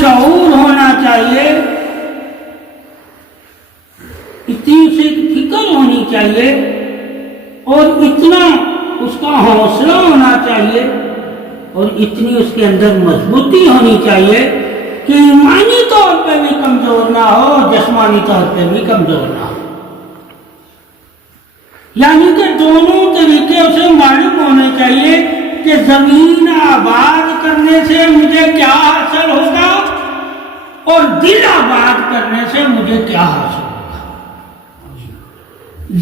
شعور ہونا چاہیے، اتنی اسے فکر ہونی چاہیے، اور اتنا اس کا حوصلہ ہونا چاہیے، اور اتنی اس کے اندر مضبوطی ہونی چاہیے کہ ایمانی طور پہ بھی کمزور نہ ہو، جسمانی طور پہ بھی کمزور نہ ہو۔ یعنی کہ دونوں طریقے اسے معلوم ہونے چاہیے کہ زمین آباد کرنے سے مجھے کیا حاصل ہوگا اور دل آباد کرنے سے مجھے کیا حاصل ہوگا۔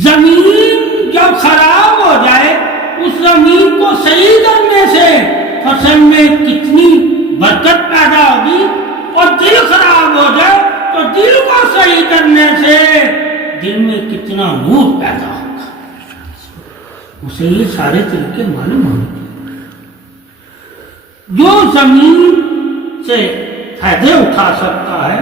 زمین جب خراب ہو جائے، اس زمین کو صحیح کرنے سے فصل میں کتنی برکت پیدا ہوگی، اور دل خراب ہو جائے تو دل کو صحیح کرنے سے دل میں کتنا نور پیدا ہوگا۔ اسے یہ سارے طریقے معلوم ہونے چاہیے۔ جو زمین سے فائدے اٹھا سکتا ہے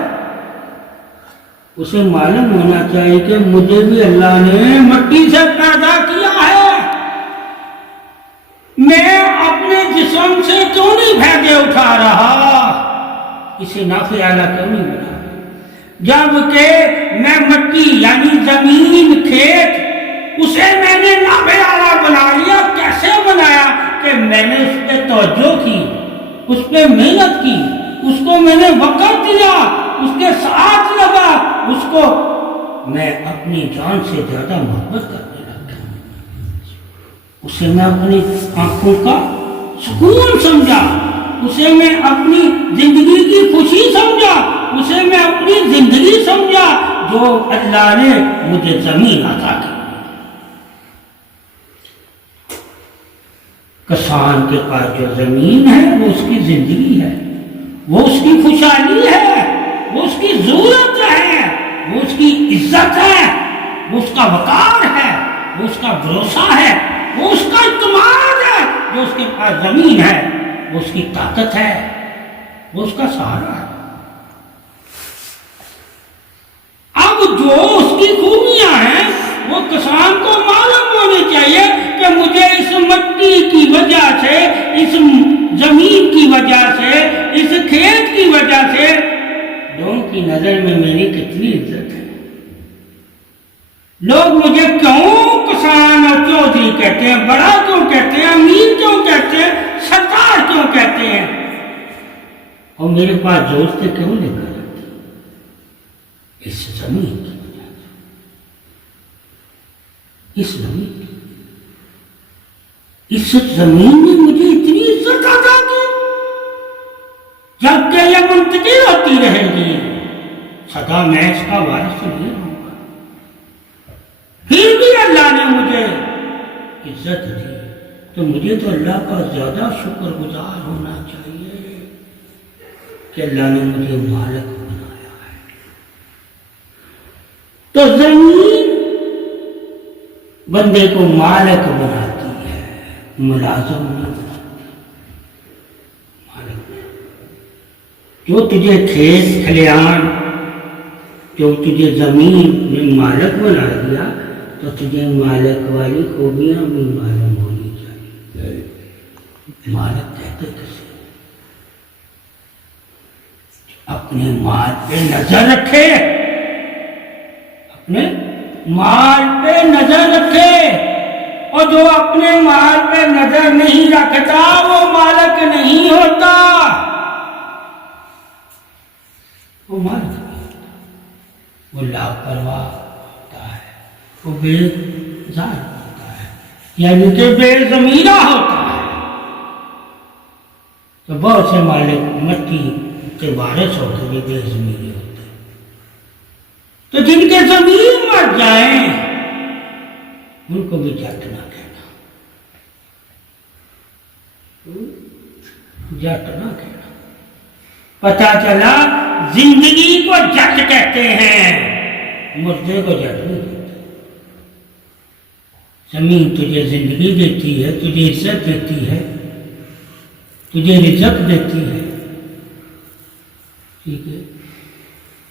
اسے معلوم ہونا چاہیے کہ مجھے بھی اللہ نے مٹی سے پیدا کیا ہے، میں اپنے جسم سے کیوں نہیں فائدے اٹھا رہا، اسے نافع اعلیٰ کیوں نہیں بنا، جبکہ میں مٹی یعنی زمین، کھیت، اسے میں نے نافع اعلیٰ بنا لیا۔ کیسے بنایا کہ میں نے اس پہ توجہ کی، اس پہ محنت کی، اس کو میں نے وقت دیا، اس کے ساتھ لگا، اس کو میں اپنی جان سے زیادہ محبت کرنے لگ گیا، اسے میں اپنی آنکھوں کا سکون سمجھا، اسے میں اپنی زندگی کی خوشی سمجھا، اسے میں اپنی زندگی سمجھا جو اللہ نے مجھے زمین عطا کی۔ کسان کے پاس جو زمین ہے وہ اس کی زندگی ہے، وہ اس کی خوشحالی ہے، وہ اس کی ضرورت ہے، وہ اس کی عزت ہے، وہ اس کا وقار ہے، وہ اس کا بھروسہ ہے، وہ اس کا اعتماد ہے۔ جو اس کے پاس زمین ہے وہ اس کی طاقت ہے، وہ اس کا سہارا ہے۔ اب جو اس کی خوبیاں ہیں وہ کسان کو معلوم ہونی چاہیے کہ مجھے اس مٹی کی وجہ سے، اس زمین کی وجہ سے، اس کھیت کی وجہ سے لوگوں کی نظر میں میری کتنی عزت ہے۔ لوگ مجھے کیوں کسان اور چودھری کہتے ہیں، بڑا کیوں کہتے ہیں، امیر کیوں کہتے ہیں، سردار کیوں کہتے ہیں، اور میرے پاس دوست کیوں لے کر آتے ہیں؟ اس زمین کی وجہ سے، اس زمین کی، اس زمین نے مجھے اتنی عزت عطا کی، جبکہ یہ منتقل ہوتی رہے گی، سدا میں اس کا وارث نہیں ہوں گا، پھر بھی اللہ نے مجھے عزت دی، تو مجھے تو اللہ کا زیادہ شکر گزار ہونا چاہیے کہ اللہ نے مجھے مالک بنایا ہے۔ تو زمین بندے کو مالک بناتی ہے، ملازم نہیں بناتی، مالک بناتی۔ جو تجھے کھیت کھلیان، جو تجھے زمین میں مالک بنا دیا، تو تجھے مالک والی خوبیاں بھی معلوم ہونی چاہیے۔ مالک کہتے کسے؟ اپنے مال پہ نظر رکھے، اپنے مال پہ نظر رکھے، اور جو اپنے مال پہ نظر نہیں رکھتا وہ مالک نہیں ہوتا، وہ مالک نہیں ہوتا، وہ لاپرواہ ہوتا ہے، وہ بے زار ہوتا ہے، یعنی کہ بے ضمیرہ ہوتا ہے۔ تو بہت سے مالک مٹی کے وارث ہوتے ہوئے بے ضمیرے ہوتے ہیں، تو جن کے ضمیر مر جائیں ان کو بھی جٹ نہ کہنا، جٹ نہ کہنا۔ پتہ چلا زندگی کو جٹ کہتے ہیں، مردے کو جٹ نہیں کہتے۔ زمین تجھے زندگی دیتی ہے، تجھے عزت دیتی ہے، تجھے رزق دیتی ہے، ٹھیک ہے،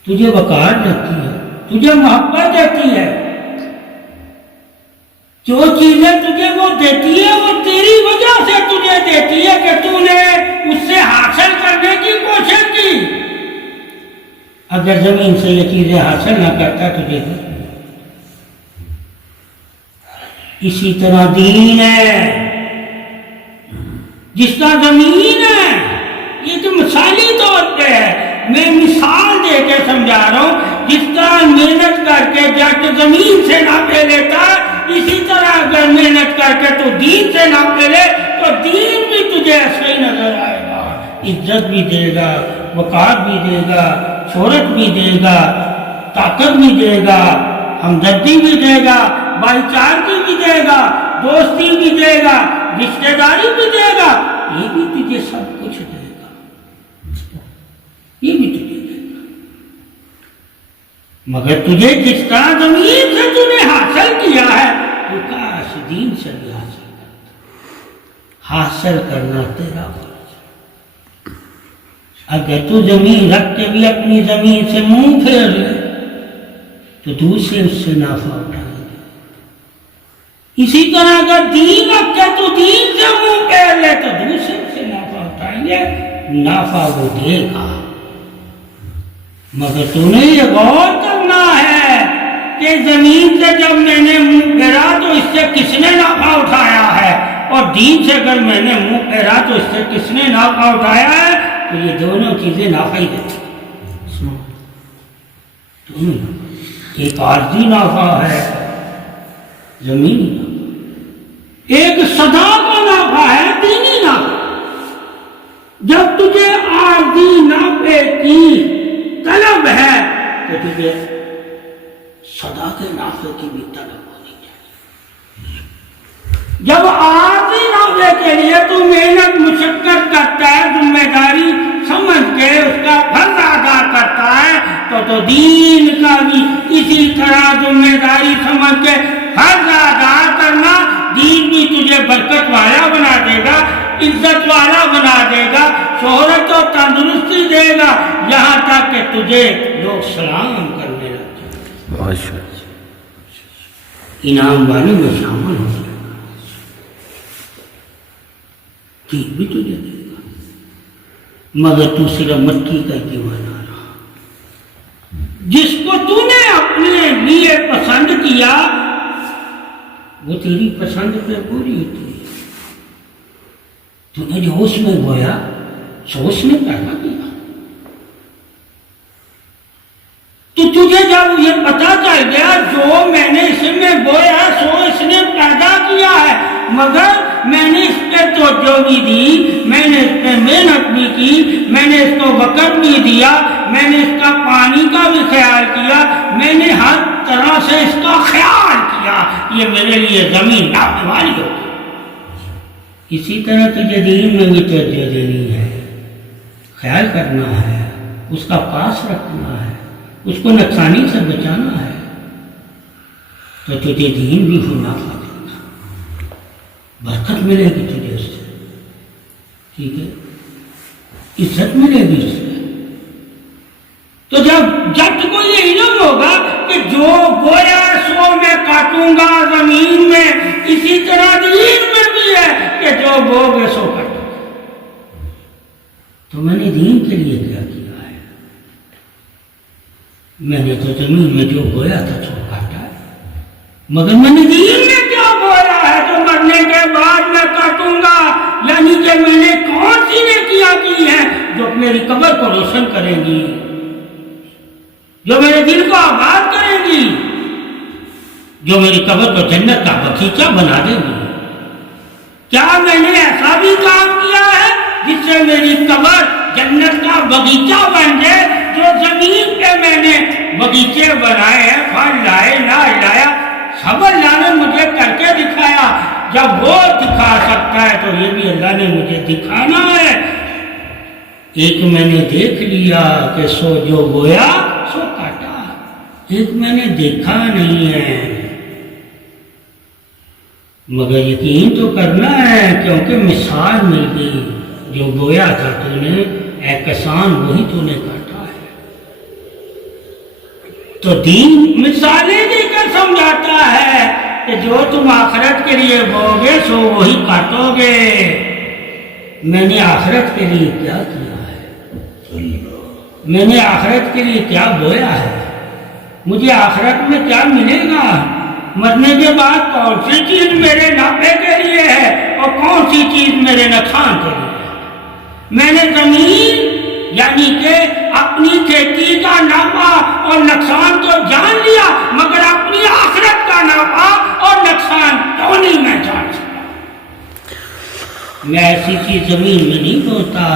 تجھے وقار دیتی ہے، تجھے محبت دیتی ہے۔ جو چیزیں تجھے وہ دیتی ہے وہ تیری وجہ سے تجھے دیتی ہے کہ تو نے اس سے حاصل کرنے کی کوشش کی، اگر زمین سے یہ چیزیں حاصل نہ کرتا تجھے اسی طرح دین ہے، جس کا زمین ہے، یہ تو مثالی طور پہ ہے، میں مثال دے کے سمجھا رہا ہوں، جس طرح محنت کر کے جٹ زمین سے ناپے لیتا ہے، اسی طرح اگر محنت کر کے تو دین سے ناپے لے تو دین بھی تجھے ایسا ہی نظر آئے گا، عزت بھی دے گا، وقار بھی دے گا، شہرت بھی دے گا، طاقت بھی دے گا، ہمدردی بھی دے گا، بھائی چارگی بھی دے گا، دوستی بھی دے گا، رشتہ داری بھی دے گا، یہ بھی تجھے سب کچھ دے گا، یہ بھی تجھے دے گا، مگر تجھے جس طرح زمین سے تجھے حاصل کیا ہے تو کاش دین سے بھی حاصل کرتا، حاصل کرنا تیرا فرض ہے۔ اگر تو زمین رکھ کے بھی اپنی زمین سے منہ پھیر لے تو دوسرے اس سے نافع اٹھائیں گے، اسی طرح اگر دین رکھ کے تو دین سے منہ پھیر لے تو دوسرے سے نافع اٹھائیں گے، نافع وہ دے گا، مگر تو نے یہ غور کرنا ہے کہ زمین سے جب میں نے منہ پھیرا تو اس سے کس نے نافع اٹھایا ہے، اور دین سے اگر میں نے منہ پھیرا تو اس سے کس نے نافع اٹھایا ہے، تو یہ دونوں چیزیں نافع ہی دیتی ہیں، ایک عارضی نافع ہے زمینی نافع، ایک سدا کا نافع ہے دینی نافع۔ جب تجھے عارضی نافع کی طلب ہے تو تجھے سدا کے نافع کی بھی طلب ہونی چاہیے۔ جب عارضی نافع کے لیے تو محنت مشقت کرتا ہے، ذمہ داری سمجھ کے اس کا فرض ادا کرتا ہے، تو دین کا بھی اسی طرح ذمہ داری سمجھ کے فرض ادا کرنا، دین بھی تجھے برکت والا بنا دے گا، عزت والا بنا دے گا، شہرت اور تندرستی دے گا، یہاں تک کہ تجھے لوگ سلام کرنے لگ جائیں، انعام والے میں شامل ہو جائے گا، دین بھی تجھے دے گا، مگر تو صرف مٹی کا دیوانہ رہا، جس کو تو نے اپنے لیے پسند کیا وہ تیری پسند پہ پوری ہوتی ہے، تو نے جو اس میں بویا سو اس نے پیدا کیا، تو تجھے جب یہ پتا چل گیا جو میں نے اس میں بویا سو اس نے پیدا کیا ہے، مگر میں نے اس پہ توجہ بھی دی، میں نے اس پہ محنت بھی کی، میں نے اس کو وقت بھی دیا، میں نے اس کا پانی کا بھی خیال کیا، میں نے ہر طرح سے اس کا خیال کیا، یہ میرے لیے زمین نافع والی ہوگی۔ اسی طرح تجھے دین میں بھی توجہ دینی ہے، خیال کرنا ہے، اس کا پاس رکھنا ہے، اس کو نقصانی سے بچانا ہے، تو تجھے دین بھی نافع دے گا، برکت ملے گی تجھے اس سے، ٹھیک ہے، عزت ملے گی اس سے۔ تو جب کو یہ علم ہوگا کہ جو بویا سو میں کاٹوں گا زمین میں، اسی طرح دین میں بھی ہے کہ جو بوگے سو کاٹوں گا، تو میں نے دین کے لیے کیا کیا ہے، میں نے تو زمین میں جو بویا تھا سو کاٹا ہے، مگر میں نے دین میں کیا بویا ہے جو مرنے کے بعد میں کاٹوں گا، یعنی کہ میں نے کون سی نیکیاں کی ہیں جو میری قبر کو روشن کریں گی، جو میرے دل کو آباد کریں گی، جو میری قبر کو جنت کا باغیچہ بنا دیں گی۔ کیا میں نے ایسا بھی کام کیا ہے جس سے میری قبر جنت کا باغیچہ بن جائے؟ جو زمین پہ میں نے باغیچے بنائے ہیں، پھل لائے نہ لایا، سب اللہ نے مجھے کر کے دکھایا، جب وہ دکھا سکتا ہے تو یہ بھی اللہ نے مجھے دکھانا ہے۔ ایک میں نے دیکھ لیا کہ سو جو بویا سو کاٹا، ایک میں نے دیکھا نہیں ہے، مگر یقین تو کرنا ہے کیونکہ مثال مل گئی، جو بویا تھا تو نے اے کسان وہی تو نے کاٹا ہے۔ تو دین مثالیں دے کر سمجھاتا ہے کہ جو تم آخرت کے لیے بوگے سو وہی کاٹو گے۔ میں نے آخرت کے لیے کیا کیا ہے، میں نے آخرت کے لیے کیا بویا ہے، مجھے آخرت میں کیا ملے گا، مرنے کے بعد کون سی چیز میرے نفع کے لیے ہے اور کون سی چیز میرے نقصان کے لیے ہے۔ میں نے زمین یعنی کہ اپنی کھیتی کا نفع اور نقصان تو جان لیا، مگر اپنی آخرت کا نفع اور نقصان کیوں نہیں میں جان سکتا۔ میں ایسی چیز زمین میں نہیں بوتا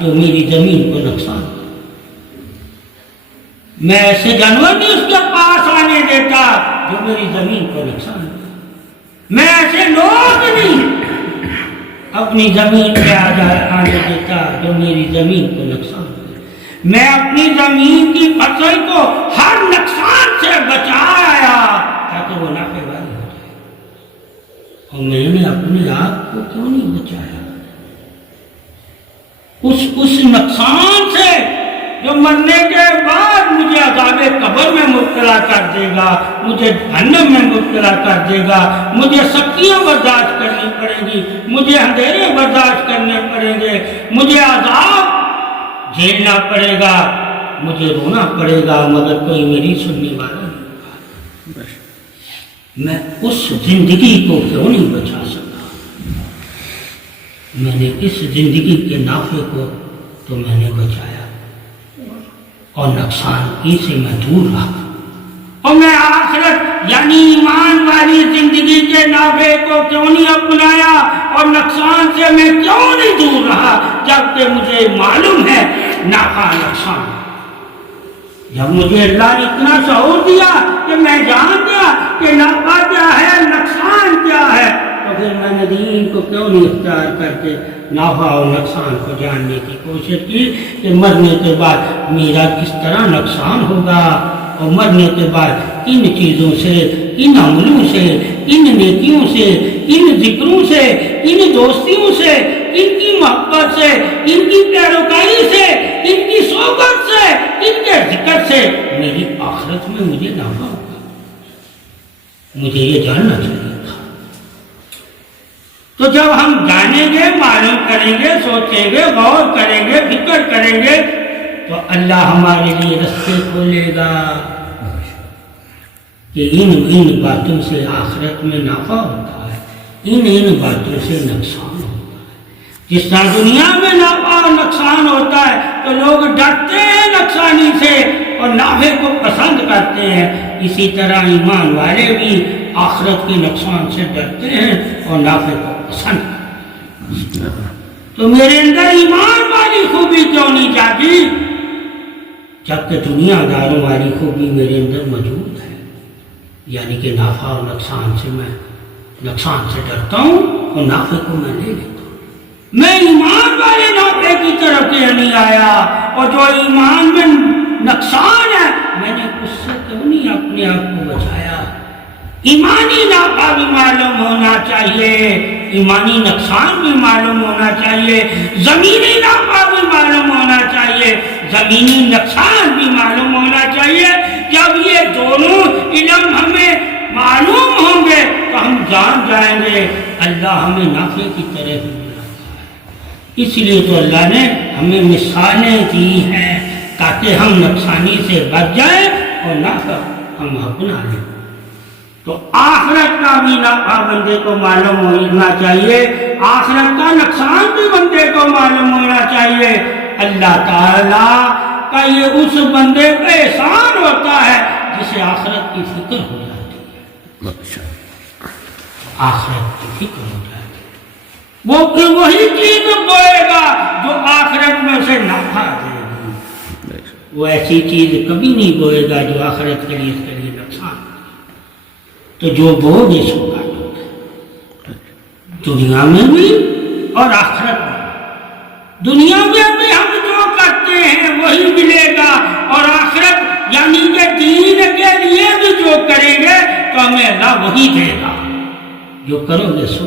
جو میری زمین کو نقصان دے، میں ایسے جانور نہیں اس کے پاس آنے دیتا جو میری زمین کو نقصان دے، میں ایسے لوگ نہیں اپنی زمین پہ آنے دیتا جو میری زمین کو نقصان دے۔ میں اپنی زمین کی فصل کو ہر نقصان سے بچایا تاکہ وہ نافع والی ہو جائے، اور میں نے اپنے آپ کو کیوں نہیں بچایا اس نقصان سے جو مرنے کے بعد مجھے عذاب قبر میں مبتلا کر دے گا، مجھے جہنم میں مبتلا کر دے گا، مجھے سختیاں برداشت کرنی پڑیں گی، مجھے اندھیرے برداشت کرنے پڑیں گے، مجھے عذاب جھیلنا پڑے گا، مجھے رونا پڑے گا، مگر کوئی میری سننے والا نہیں۔ میں اس زندگی کو کیوں نہیں بچا سکتا؟ میں نے اس زندگی کے نافع کو تو میں نے بچایا، اور نقصان کی سے میں دور رہا، اور میں آخرت یعنی ایمان والی زندگی کے نافع کو کیوں نہیں اپنایا، اور نقصان سے میں کیوں نہیں دور رہا، جبکہ مجھے معلوم ہے نفع نقصان۔ جب مجھے اللہ نے اتنا شعور دیا کہ میں جان گیا کہ نفع کیا ہے نقصان کیا ہے، تو پھر میں نے دین کو کیوں نہیں اختیار کر کے نفع اور نقصان کو جاننے کی کوشش کی کہ مرنے کے بعد میرا کس طرح نقصان ہوگا، اور مرنے کے بعد ان چیزوں سے، ان عملوں سے، ان نیکیوں سے، ان ذکروں سے، ان دوستیوں سے، ان کی محبت سے، ان کی پیروکاری سے، ان کی صحبت سے، ان کے ذکر سے میری آخرت میں مجھے نفع ہوگا۔ مجھے یہ جاننا چاہیے تھا۔ تو جب ہم جانیں گے، معلوم کریں گے، سوچیں گے، غور کریں گے، فکر کریں گے، تو اللہ ہمارے لیے رستے کھولے گا کہ ان باتوں سے آخرت میں نفع ہوتا ہے، ان باتوں سے نقصان ہوتا ہے۔ جس طرح دنیا میں نفع اور نقصان ہوتا ہے تو لوگ ڈرتے ہیں نقصانی سے اور نفع کو پسند کرتے ہیں، اسی طرح ایمان والے بھی آخرت کے نقصان سے ڈرتے ہیں اور نفع کو پسند کرتے ہیں۔ تو میرے اندر ایمان والی خوبی کیوں نہیں جاگی، جبکہ دنیا داروں والی خوبی میرے اندر موجود ہے، یعنی کہ نفع اور نقصان سے میں نقصان سے ڈرتا ہوں اور نفع کو میں لے لیتا ہوں۔ میں ایمان والے نفع کی طرف سے نہیں آیا، اور جو ایمان میں نقصان ہے میں نے اس سے کیوں نہیں اپنے آپ کو بچایا۔ ایمانی نفع بھی معلوم ہونا چاہیے، ایمانی نقصان بھی معلوم ہونا چاہیے، زمینی نفع بھی معلوم ہونا چاہیے، زمینی نقصان بھی معلوم ہونا چاہیے۔ جب یہ دونوں علم ہمیں معلوم ہوں گے تو ہم جان جائیں گے اللہ ہمیں نافع کی طرف بلاتا ہے۔ اس لیے تو اللہ نے ہمیں مثالیں دی ہیں تاکہ ہم نقصانی سے بچ جائیں اور نافع ہم اپنا لیں۔ تو آخرت کا بھی نفع بندے کو معلوم ہونا چاہیے، آخرت کا نقصان بھی بندے کو معلوم ہونا چاہیے۔ اللہ تعالیٰ کا یہ اس بندے پہ احسان ہوتا ہے جسے آخرت کی فکر ہو جاتی ہے، آخرت کی فکر ہو جاتی ہے، وہ پھر وہی چیز بوئے گا جو آخرت میں اسے نفع دے گی، وہ ایسی چیز کبھی نہیں بوئے گا جو آخرت کے لیے اس کے لیے نقصان دے۔ تو جو بو گے سو کاٹو گے، دنیا میں بھی اور آخرت میں۔ دنیا میں بھی ہم جو کرتے ہیں وہی ملے گا، اور آخرت یعنی کہ دین کے لیے بھی جو کریں گے تو ہمیں اللہ وہی دے گا، جو کرو گے سو